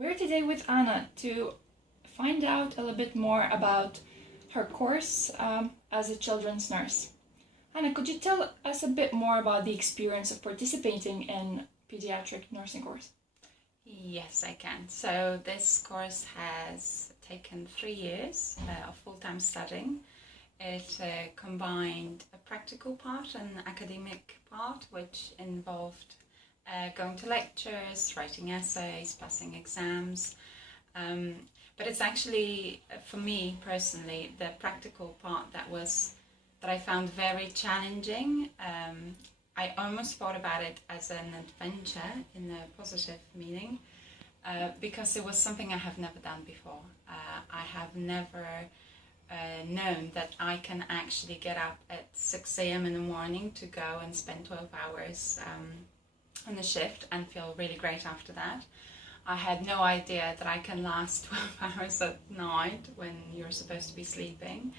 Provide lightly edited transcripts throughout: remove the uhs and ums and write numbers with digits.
We're today with Anna to find out a little bit more about her course as a children's nurse. Anna, could you tell us a bit more about the experience of participating in pediatric nursing course? Yes, I can. So this course has taken 3 years of full-time studying. It combined a practical part and an academic part, which involved going to lectures, writing essays, passing exams. But it's actually, for me personally, the practical part that I found very challenging. I almost thought about it as an adventure in a positive meaning, because it was something I have never done before. I have never known that I can actually get up at 6 a.m. in the morning to go and spend 12 hours on the shift and feel really great after that. I had no idea that I can last 12 hours at night when you're supposed to be sleeping.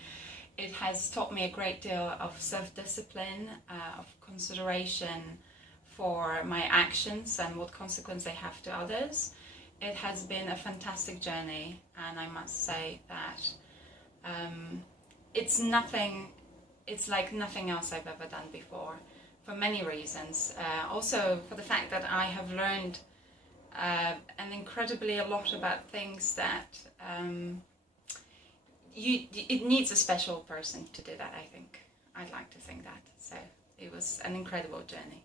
It has taught me a great deal of self-discipline, of consideration for my actions and what consequence they have to others. It has been a fantastic journey, and I must say that it's like nothing else I've ever done before, for many reasons. Also for the fact that I have learned an incredibly a lot about things that it needs a special person to do that, I think. I'd like to think that. So it was an incredible journey.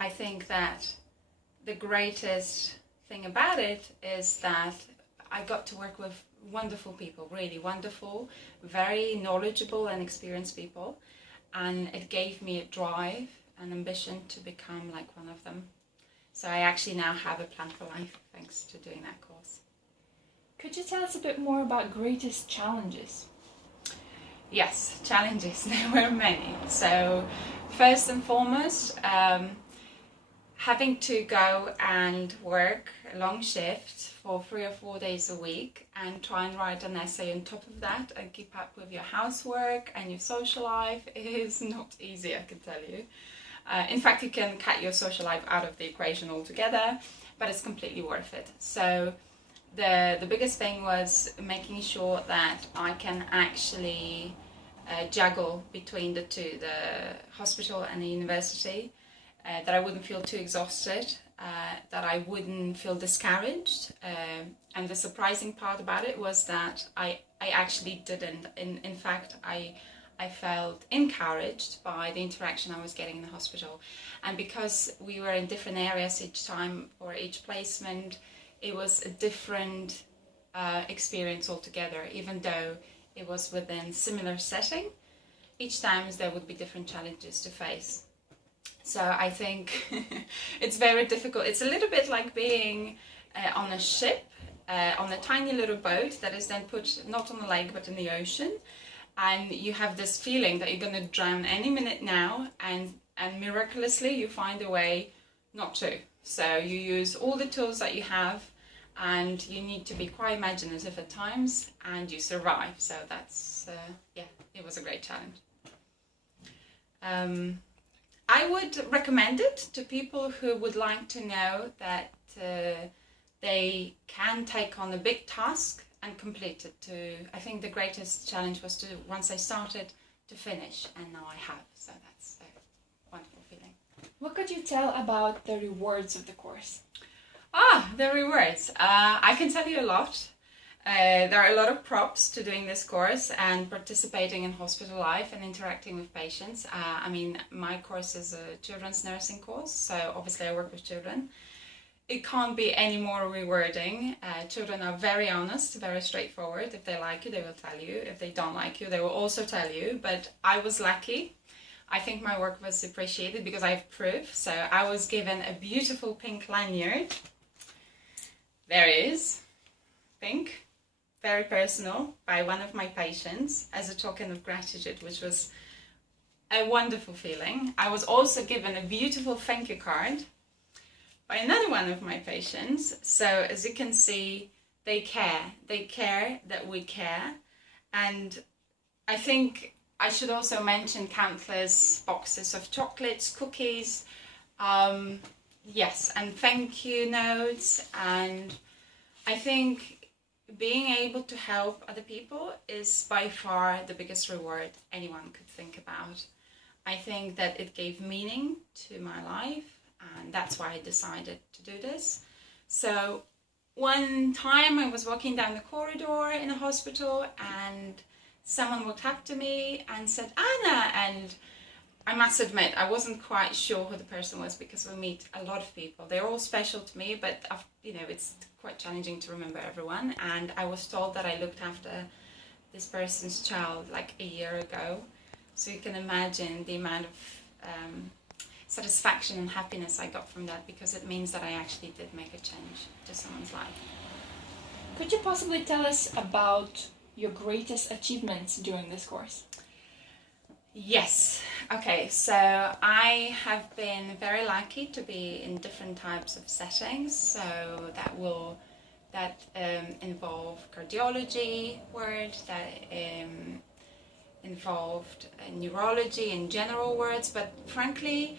I think that the greatest thing about it is that I got to work with wonderful people, really wonderful, very knowledgeable and experienced people, and it gave me a drive and ambition to become like one of them. So I actually now have a plan for life thanks to doing that course. Could you tell us a bit more about greatest challenges? Yes, challenges, there were many. So first and foremost, having to go and work a long shift for 3 or 4 days a week and try and write an essay on top of that and keep up with your housework and your social life is not easy, I can tell you. In fact, you can cut your social life out of the equation altogether, but it's completely worth it. So the biggest thing was making sure that I can actually juggle between the two, the hospital and the university, that I wouldn't feel too exhausted, that I wouldn't feel discouraged. And the surprising part about it was that I actually didn't. In fact, I felt encouraged by the interaction I was getting in the hospital. And because we were in different areas each time for each placement, it was a different experience altogether, even though it was within similar setting. Each time there would be different challenges to face. So I think it's very difficult. It's a little bit like being on a ship, on a tiny little boat that is then put not on a lake but in the ocean. And you have this feeling that you're going to drown any minute now, and miraculously you find a way not to. So you use all the tools that you have, and you need to be quite imaginative at times, and you survive. So that's, yeah, it was a great challenge. I would recommend it to people who would like to know that they can take on a big task and complete it. I think the greatest challenge was to, once I started, to finish, and now I have. So that's a wonderful feeling. What could you tell about the rewards of the course? The rewards. I can tell you a lot. There are a lot of props to doing this course and participating in hospital life and interacting with patients. I mean, my course is a children's nursing course, so obviously I work with children. It can't be any more rewarding. Children are very honest, very straightforward. If they like you, they will tell you. If they don't like you, they will also tell you. But I was lucky. I think my work was appreciated because I have proof. So I was given a beautiful pink lanyard. There it is. Pink. Very personal, by one of my patients as a token of gratitude, which was a wonderful feeling. I was also given a beautiful thank you card by another one of my patients. So as you can see, they care that we care. And I think I should also mention countless boxes of chocolates, cookies, Yes, and thank you notes, and I think being able to help other people is by far the biggest reward anyone could think about. I think that it gave meaning to my life, and that's why I decided to do this. So one time I was walking down the corridor in a hospital, and someone walked up to me and said, Anna, and I must admit, I wasn't quite sure who the person was because we meet a lot of people. They're all special to me, but it's quite challenging to remember everyone. And I was told that I looked after this person's child like a year ago. So you can imagine the amount of satisfaction and happiness I got from that, because it means that I actually did make a change to someone's life. Could you possibly tell us about your greatest achievements during this course? Yes. Okay, so I have been very lucky to be in different types of settings. So that involve cardiology ward, that involved neurology in general wards. But frankly,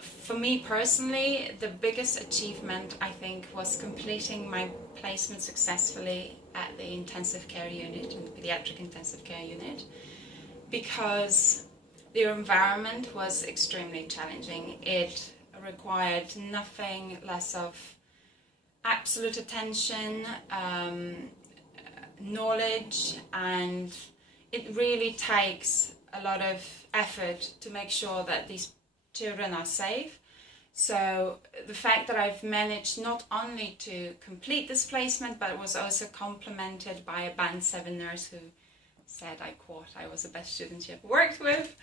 for me personally, the biggest achievement I think was completing my placement successfully at the intensive care unit, in the pediatric intensive care unit, because the environment was extremely challenging. It required nothing less of absolute attention, knowledge, and it really takes a lot of effort to make sure that these children are safe. So the fact that I've managed not only to complete this placement, but it was also complemented by a Band 7 nurse who said, I quote, I was the best student she ever worked with.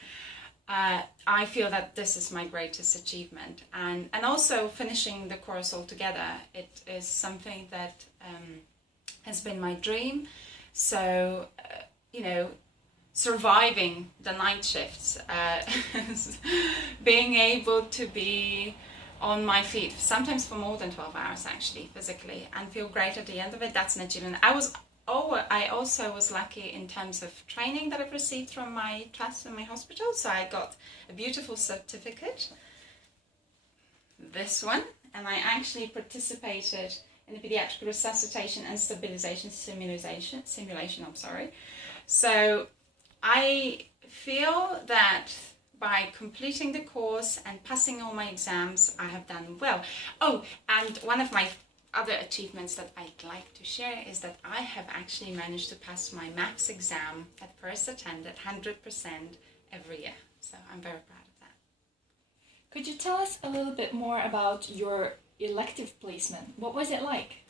I feel that this is my greatest achievement. And also finishing the course altogether, it is something that has been my dream. So, surviving the night shifts, being able to be on my feet, sometimes for more than 12 hours actually, physically, and feel great at the end of it, that's an achievement. I also was lucky in terms of training that I've received from my trust and my hospital. So I got a beautiful certificate, this one, and I actually participated in the pediatric resuscitation and stabilization simulation. So I feel that by completing the course and passing all my exams, I have done well. Oh, and one of my other achievements that I'd like to share is that I have actually managed to pass my maths exam at first attempt at 100% every year. So I'm very proud of that. Could you tell us a little bit more about your elective placement? What was it like?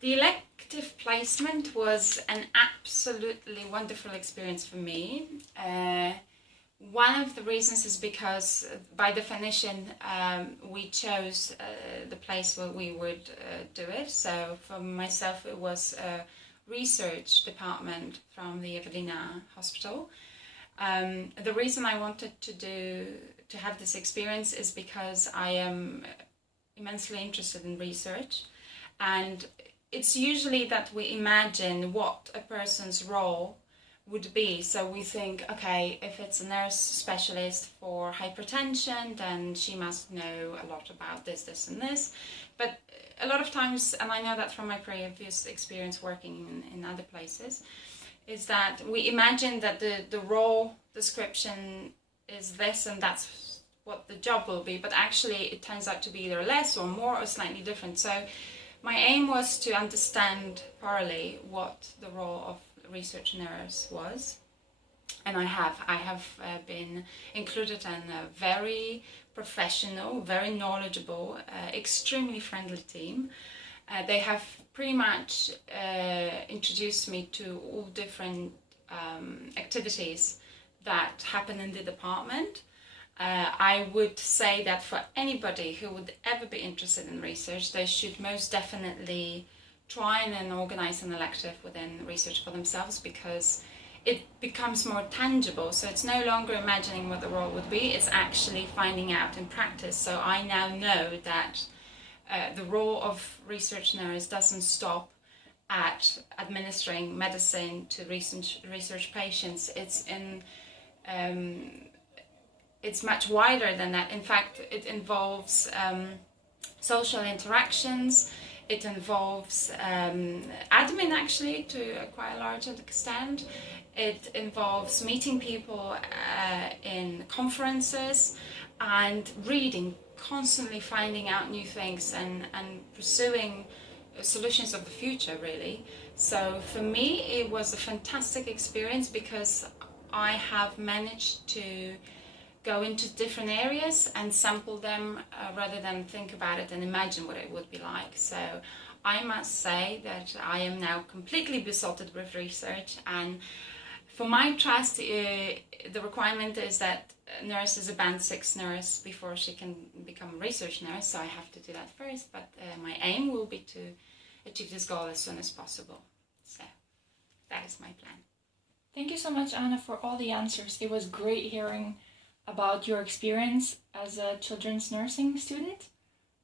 The elective placement was an absolutely wonderful experience for me. One of the reasons is because, by definition, we chose the place where we would do it. So for myself, it was a research department from the Evelina Hospital. The reason I wanted to have this experience is because I am immensely interested in research, and it's usually that we imagine what a person's role would be. So we think, okay, if it's a nurse specialist for hypertension, then she must know a lot about this and this. But a lot of times, and I know that from my previous experience working in other places, is that we imagine that the role description is this and that's what the job will be, but actually it turns out to be either less or more or slightly different. So my aim was to understand thoroughly what the role of research nurse was, and I have been included in a very professional, very knowledgeable, extremely friendly team. They have pretty much introduced me to all different activities that happen in the department. I would say that for anybody who would ever be interested in research, they should most definitely try and organize an elective within research for themselves, because it becomes more tangible. So it's no longer imagining what the role would be, it's actually finding out in practice. So I now know that the role of research nurse doesn't stop at administering medicine to research patients. It's much wider than that. In fact, it involves social interactions. It involves admin actually to a quite large extent. It involves meeting people in conferences and reading, constantly finding out new things and pursuing solutions of the future, really. So for me, it was a fantastic experience because I have managed to go into different areas and sample them rather than think about it and imagine what it would be like. So I must say that I am now completely besotted with research, and for my trust, the requirement is that a nurse is a band 6 nurse before she can become a research nurse, so I have to do that first, but my aim will be to achieve this goal as soon as possible. So that is my plan. Thank you so much, Anna, for all the answers. It was great hearing about your experience as a children's nursing student.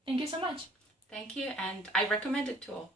Thank you so much. Thank you, and I recommend it to all.